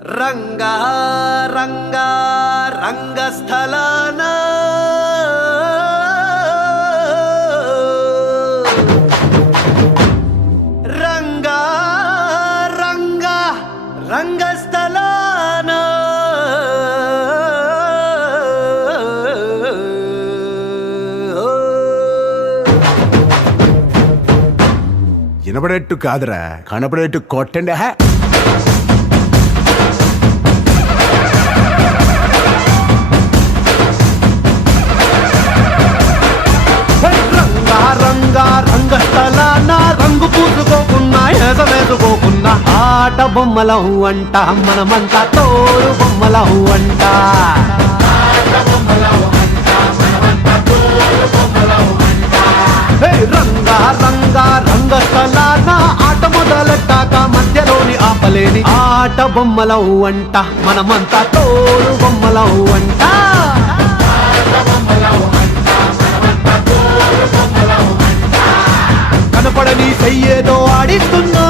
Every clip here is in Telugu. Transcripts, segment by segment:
రంగా రంగా రంగస్థలాన రంగా రంగా రంగస్థలాన వినపడేట్టు కాదురా, కనపడేట్టు కొట్టండి. రంగా రంగా రంగస్థలాన రంగు పూసుకోకున్నా వేసుకోకున్నా ఆట బొమ్మలహు అంట, మనమంతా తోడు బొమ్మలహు అంట. రంగా రంగా రంగస్థలాన ఆట మొదలెట్టాక మధ్యలోని ఆపలేని ఆట బొమ్మలహు అంట, మనమంతా తోడు బొమ్మలహు అంట. కనపడని చెయ్యేదో ఆడిస్తున్నా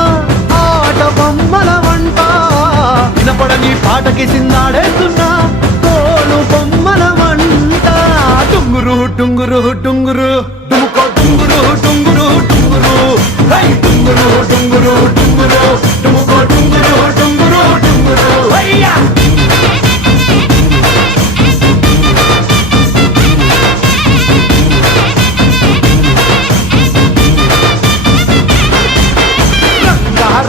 ఆట బొమ్మల వంట, వినపడని పాటకి సిందాడేస్తున్నా తోలు బొమ్మల వంట. టుంగురు టుంగురు టుంగురు డుముకో టుంగురు టుంగురు టుంగురు, హై టుంగురు టుంగురు టుంగురు డుముకో టుంగురు టుంగురు టుంగురు, హయ్యా.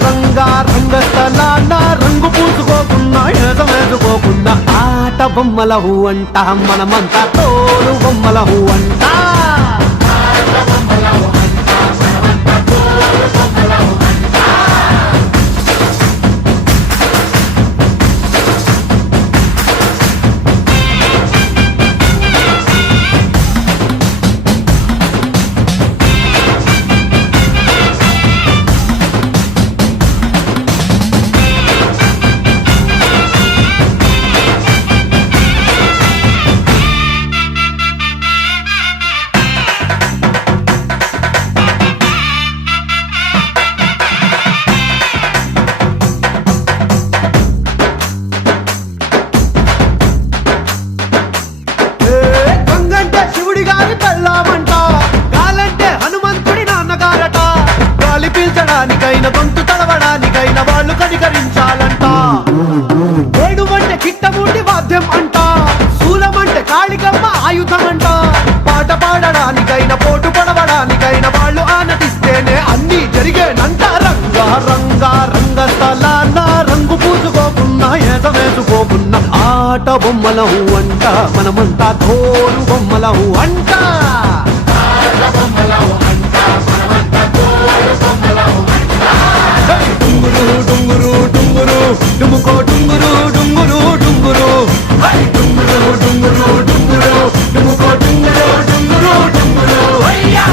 రంగా రంగస్థలాన రంగు పూసుకోకున్నా వేసుకోకున్నా ఆట బొమ్మలహు అంట, మనమంతా తోడు బొమ్మలహు అంట. శివుడి గారి పెళ్ళామంట, గాలంటే హనుమంతుడి నాన్నగారట. గాలి పీల్చడానికైనా గొంతు తడవడానికైనా వాళ్ళు కనికరించాలంట. ఏడువంటే కిట్టమూటి వాద్యం అంట, శూలమంటే కాళికమ్మ ఆయుధం అంట. పాట పాడడానికైనా పోటు పడవడానికైనా వాళ్ళు ఆనతిస్తేనే అన్నీ జరిగేనంట. రంగా రంగా రంగస్థలాన రంగు పూసుకోకున్నా వేసుకోకున్నా ఆట బొమ్మలహు అంట, మనమంతా తోలు బొమ్మలహు అంట. డుంగురు డుంగురు డుంగురు డుముకో డుంగురు డుంగురు డుంగురు, హై డుంగురు డుంగురు డుంగురు డుముకో డుంగురు డుంగురు డుంగురు, హయ్యా.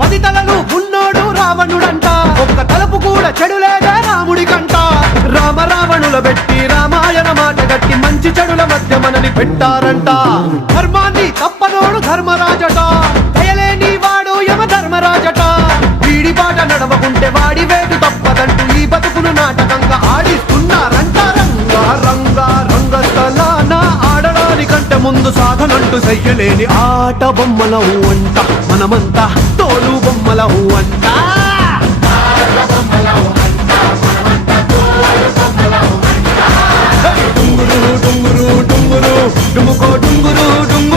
పది తలలు ఉన్నోడు రావణుడంట, ఒక్క తలుపు కూడా చెడులేదే రాముడి కంట. రామ రావణుల పెట్టి రామాయణ మాట గట్టి మంచి చెడుల మధ్య మనని పెట్టారంట. ధర్మాన్ని తప్పనోడు ధర్మరాజట, దయలేని వాడు యమ ధర్మరాజట. వీడి పాట నడవకుంటే వాడి వేటు తప్పదంటూ ఈ బతుకును నాటకంగా ఆడిస్తున్నారంట. రంగా రంగా రంగస్థలాన ఆడడానికంటే ముందు సాధనంటూ చెయ్యలేని ఆట బొమ్మలహు అంట, మనమంతా తోలు బొమ్మలహు అంట. డుంగురు డుంగురు డుంగురు డుముకో డుంగురు డుంగురు